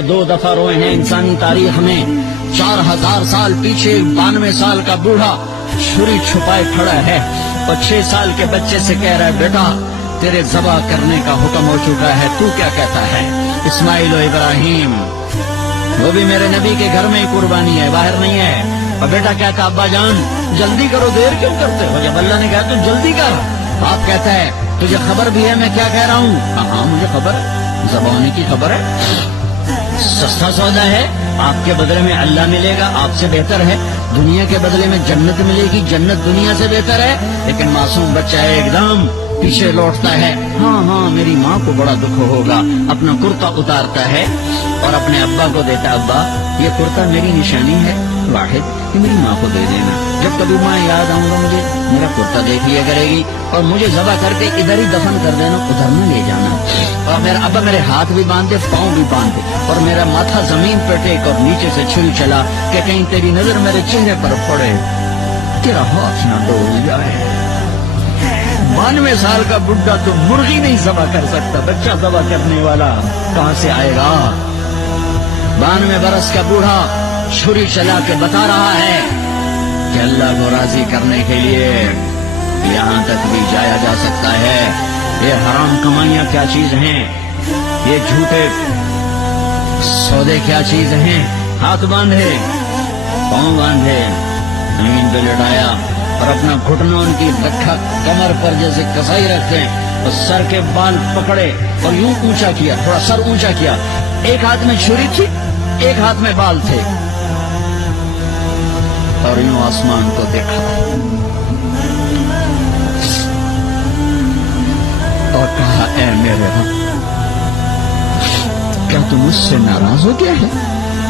دو دفعہ روئے ہیں انسانی تاریخ میں. 4000 سال پیچھے 92 سال کا بوڑھا چھری چھپائے کھڑا ہے اور 6 سال کے بچے سے کہہ رہا ہے بیٹا تیرے ذبح کرنے کا حکم ہو چکا ہے, تو کیا کہتا ہے؟ اسماعیل و ابراہیم, وہ بھی میرے نبی کے گھر میں ہی قربانی ہے, باہر نہیں ہے. اور بیٹا کہتا ابا جان جلدی کرو, دیر کیوں کرتے ہو؟ جب اللہ نے کہا تو جلدی کر. باپ کہتا ہے تجھے خبر بھی ہے میں کیا کہہ رہا ہوں؟ ہاں مجھے خبر ہے, ذبح ہونے کی خبر ہے. سستا سودا ہے, آپ کے بدلے میں اللہ ملے گا, آپ سے بہتر ہے. دنیا کے بدلے میں جنت ملے گی, جنت دنیا سے بہتر ہے. لیکن معصوم بچہ ہے ایک دم پیچھے لوٹتا ہے, ہاں میری ماں کو بڑا دکھ ہوگا. اپنا کرتا اتارتا ہے اور اپنے ابا کو دیتا, ابا یہ کرتا میری نشانی ہے واحد, کہ میری ماں کو دے دینا. جب کبھی ماں یاد آؤں گا مجھے میرا کرتا دیکھ لیا کرے گی اور مجھے ذبح کر کے ادھر ہی دفن کر دینا, ادھر نہ لے جانا. اور میرا ابا میرے ہاتھ بھی باندھے پاؤں بھی باندھے اور میرا ماتھا زمین پہ ٹیک اور نیچے سے چھری چلا کہ کہیں تیری نظر میرے چہرے پر پڑے, تیرا ہاتھ نہ ڈول جائے. 92 سال کا بڈھا تو مرغی نہیں ذبح کر سکتا, بچہ ذبح کرنے والا کہاں سے آئے گا؟ 92 برس کا بوڑھا چھری چلا کے بتا رہا ہے کہ اللہ کو راضی کرنے کے لیے یہاں تک بھی جایا جا سکتا ہے. یہ حرام کمائیاں کیا چیز ہیں, یہ جھوٹے سودے کیا چیز ہیں. ہاتھ باندھے, پاؤں باندھے, زمین پہ لٹایا اور اپنا گھٹنا ان کی رکھا کمر پر جیسے کسائی رکھتے ہیں, اور سر کے بال پکڑے اور یوں اونچا کیا, تھوڑا سر اونچا کیا. ایک ہاتھ میں چھری تھی, ایک ہاتھ میں بال تھے, اور یوں آسمان کو دیکھا اور کہا اے میرے رب, کیا تم مجھ سے ناراض ہو گیا ہے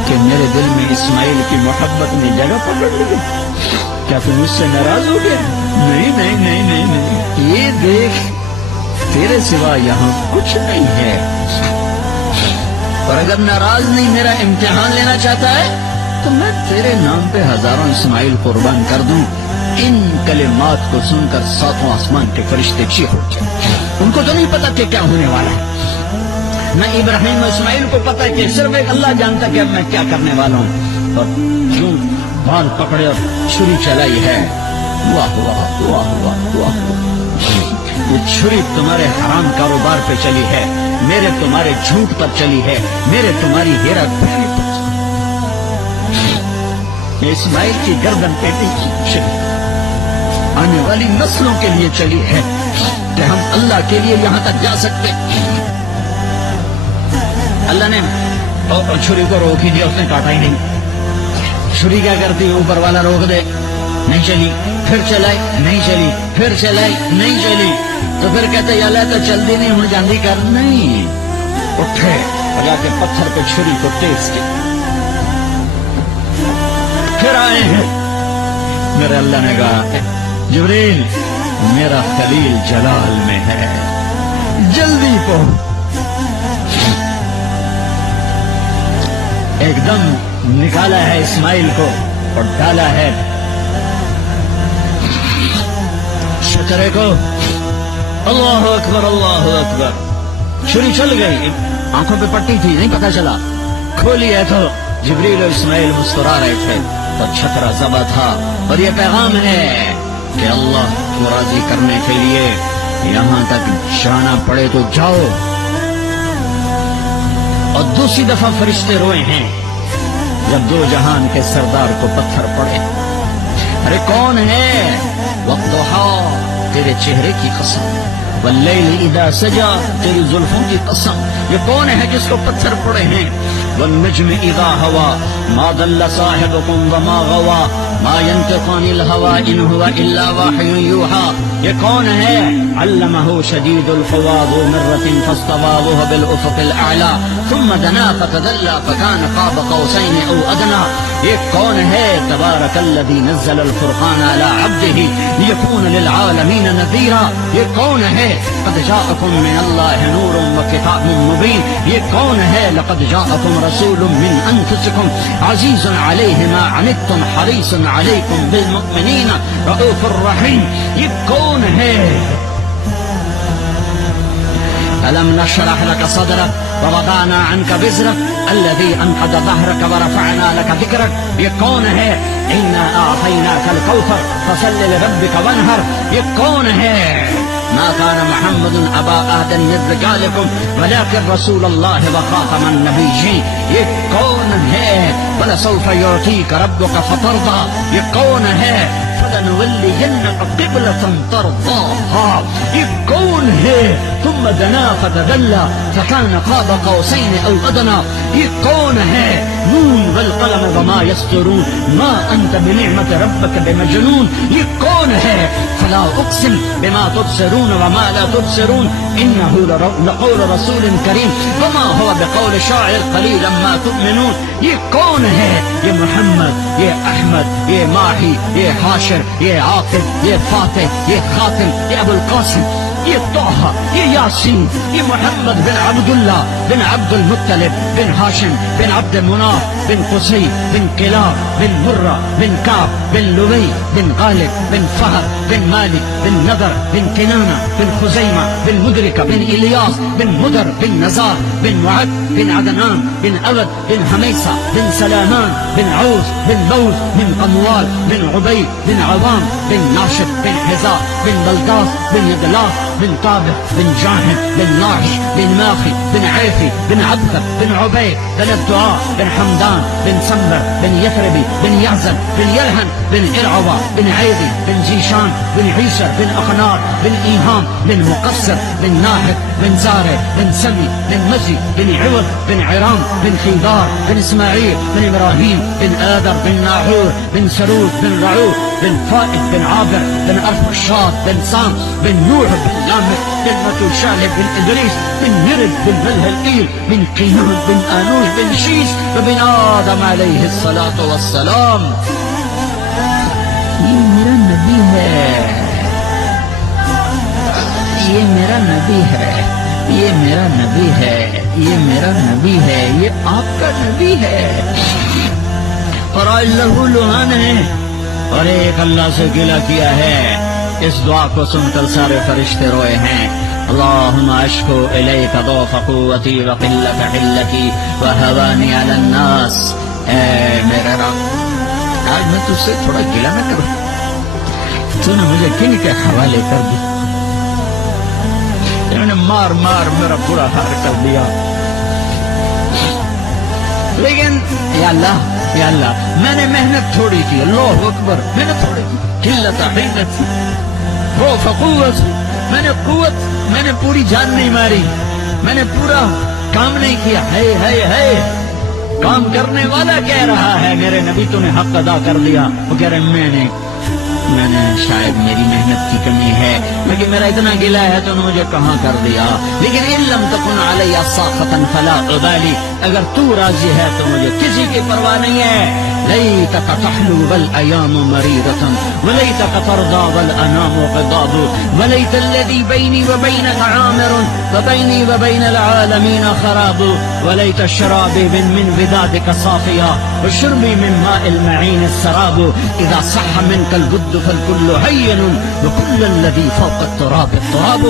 کہ میرے دل میں اسماعیل کی محبت نے جگہ پکڑ لی؟ کیا تم مجھ سے ناراض ہو گیا؟ نہیں نہیں نہیں نہیں نہیں, یہ دیکھ تیرے سوا یہاں کچھ نہیں ہے. اور اگر ناراض نہیں میرا امتحان لینا چاہتا ہے تو میں تیرے نام پہ ہزاروں اسماعیل قربان کر دوں. ان کلمات کو سن کر 7 آسمان کے فرشتے چیخ اٹھے. ان کو تو نہیں پتا کہ کیا ہونے والا ہے, نہ ابراہیم و اسماعیل کو پتا کہ صرف ایک اللہ جانتا کہ اب میں کیا کرنے والا ہوں. اور کیوں بال پکڑے اور چھری چلائی ہے. واہ واہ واہ واہ واہ, یہ چھری تمہارے حرام کاروبار پہ چلی ہے, میرے تمہارے جھوٹ پر چلی ہے, میرے تمہاری ہیرا پھیری پر. اسماعیل کی گردن پیٹی کی چلی, آنے والی نسلوں کے لیے چلی ہے کہ ہم اللہ کے لیے یہاں تک جا سکتے. اللہ نے چھری کو روک ہی دیا, اس نے کاٹا ہی نہیں. چھری کیا کرتی ہے, اوپر والا روک دے, نہیں چلی, پھر چلائی نہیں چلی, پھر چلائی نہیں چلی, تو پھر کہتے یا اللہ تو چلتی نہیں ہوں جاندی کر. نہیں, اٹھے اور جا کے پتھر پہ چھری کو تیز کی, پھر آئے ہیں. میرے اللہ نے کہا جبریل میرا خلیل جلال میں ہے, جلدی پہنچ. ایک دم نکالا ہے اسماعیل کو اور ڈالا ہے شکرے کو. اللہ اکبر اللہ اکبر. چھری چل گئی, آنکھوں پہ پٹی تھی نہیں پتا چلا, کھولی ہے تو جبریل و اسماعیل مسکرا رہے تھے تو چھترا ذبح تھا. اور یہ پیغام ہے کہ اللہ کو راضی کرنے کے لیے یہاں تک جانا پڑے تو جاؤ. اور دوسری دفعہ فرشتے روئے ہیں جب 2 جہان کے سردار کو پتھر پڑے. ارے کون ہے؟ وضحا تیرے چہرے کی قسم, واللیل اذا سجا تیری زلفوں کی قسم. یہ کون ہے جس کو پتھر پڑے ہیں؟ والنجم اذا ہوا ما ضل صاحبكم وما غوا ما ينطق عن الهوى ان هو الا وحي يوحى. یہ کون ہے؟ علمه شدید القوى ذو مرة فاستوى وهو بالافق الاعلى ثم دنا فتدلى فكان قاب قوسين او ادنى. یہ کون ہے؟ تبارک الذی نزل الفرقان على عبده ليكون للعالمین نذیرا. یہ کون ہے؟ قد جاءکم من اللہ نور وکتاب مبین. یہ کون ہے؟ لقد جاءکم رسول من انفسکم عزیز علیہ ما عنتم حریص علیکم بالمؤمنین رؤوف الرحیم. یہ کون ہے؟ ألم نشرح لك صدرك ووضعنا عنك وزرك الذي أنقض ظهرك ورفعنا لك ذكرك. یہ کون ہے؟ إنا أعطيناك الكوثر فصل لربك وانحر. یہ کون ہے؟ ما كان محمد أبا أحد من رجالكم ولكن رسول الله وخاتم النبيين. یہ کون ہے؟ ولسوف يعطيك ربك فترضى. یہ کون ہے؟ فلنولينك قبلة ترضاها. یہ کون ہے؟ ثم دنا فتدلى فكان قاب قوسين أو أدنى. یہ کون ہے؟ نون والقلم وما يسطرون ما أنت بنعمة ربك بمجنون. یہ کون ہے؟ فلا أقسم بما تبصرون وما لا تبصرون إنه لقول رسول كريم وما هو بقول شاعر قليلا ما تؤمنون. یہ کون ہے؟ یہ محمد، یہ احمد، یہ ماہی، یہ حاشر، یہ عاقب، یہ فاتح، یہ خاتم، یہ ابو القاسم، یہ طه، یہ یاسین، یہ محمد بن عبداللہ بن عبد المطلب بن ہاشم بن عبد مناف بن قصي بن كلاب بن مرة بن كعب بن لؤي بن غالب بن فهد بن مالك بن نضر بن كنانة بن خزيمة بن مدركة بن إلياس بن مدر بن نزار بن معد بن عدنان بن أبد بن هميسة بن سلامان بن عوز بن بوز بن قنوال بن عبيد بن عوام بن ناشد بن حزاء بن بلداس بن يدلاس بن طابق بن جاهم بن ناعش بن ماخي بن عيفي بن عبثة بن عبيد بن الدعاء بن حمدان بن سمبر بن يثربي بن يعزل بن يلهن بن إرعوى بن عيضي بن زيشان بن عيسى بن أخنار بن إيهام بن مقصر بن ناحق بن زارع بن سمي بن مزي بن عوض بن عرام بن خيدار بن إسماعيل بن إبراهيم بن آدر بن ناحور بن سرود بن رعوب بن فائد بن عابر بن أرفشاد بن سام بن نوح بن لامح بن متوشالح بن إدريس بن نرد بن ملهلئيل بن قينان بن آنوش بن شيس وبن آدم عليه الصلاة والسلام. یہ میرا نبی ہے، یہ میرا نبی ہے، یہ میرا نبی ہے، یہ میرا نبی ہے، یہ آپ کا نبی ہے. اور آج لہو لہان ہے اور ایک اللہ سے گلہ کیا ہے. اس دعا کو سن کر سارے فرشتے روئے ہیں. اللهم اشكو اليك ضعف قوتي وقلة حلتي وهواني على الناس. اے میرے رب، آج میں تجھ سے تھوڑا گلہ نہ کروں. تو نے مجھے کن کے حوالے کر دی، انہوں نے مار مار میرا برا حال کر دیا. لیکن یا اللہ میں نے محنت تھوڑی کی. اللہ اکبر، میں نے تھوڑی کی. قلت حیلت ضعف قوت، میں نے پوری جان نہیں ماری، میں نے پورا کام نہیں کیا. ہے کام کرنے والا کہہ رہا ہے میرے نبی تو نے حق ادا کر لیا. وہ کہہ رہے میں نے شاید میری محنت کی کمی ہے، لیکن میرا اتنا گلہ ہے تو نے مجھے کہاں کر دیا. لیکن ان لم تکن علی ساخطا فلا ابالی، اگر تو راضی ہے تو مجھے کسی کی پرواہ نہیں ہے. لیتک تحلو والایام مریرة ولیتک ترضى والانام قضاب ولیت الذی بینی وبینک عامر وبینی وبین العالمین خراب ولیت شرابی من ودادک صافیا وشربی من ماء المعین السراب اذا صح منک البد فالکل حین وکل الذی فوق التراب التراب.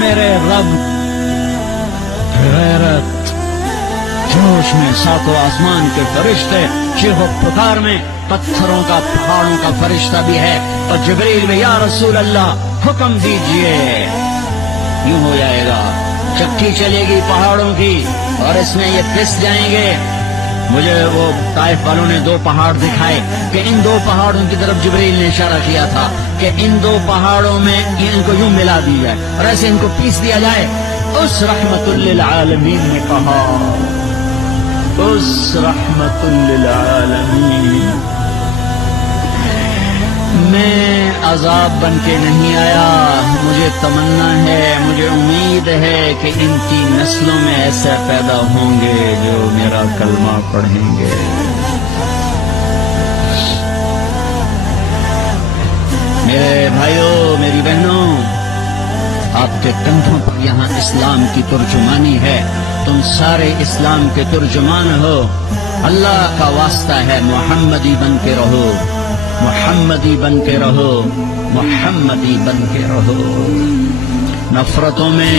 میرے رب، غیرت جوش میں ساتوں آسمان کے فرشتے، چیخ و پکار میں پتھروں کا پہاڑوں کا فرشتہ بھی ہے. اور جبریل میں یا رسول اللہ حکم دیجئے. یوں ہو جائے گا، چکی چلے گی پہاڑوں کی اور اس میں یہ پس جائیں گے. مجھے وہ طائف والوں نے 2 پہاڑ دکھائے کہ ان 2 پہاڑوں کی طرف جبریل نے اشارہ کیا تھا کہ ان 2 پہاڑوں میں ان کو یوں ملا دی جائے اور ایسے ان کو پیس دیا جائے. اس رحمت للعالمین نے کہا، اس رحمت للعالمین، میں عذاب بن کے نہیں آیا. مجھے تمنا ہے، مجھے امید ہے کہ ان کی نسلوں میں ایسے پیدا ہوں گے جو میرا کلمہ پڑھیں گے. میرے بھائیوں، میری بہنوں، آپ کے کندھوں پر یہاں اسلام کی ترجمانی ہے. تم سارے اسلام کے ترجمان ہو. اللہ کا واسطہ ہے، محمدی بن کے رہو، محمدی بن کے رہو، محمدی بن کے رہو. نفرتوں میں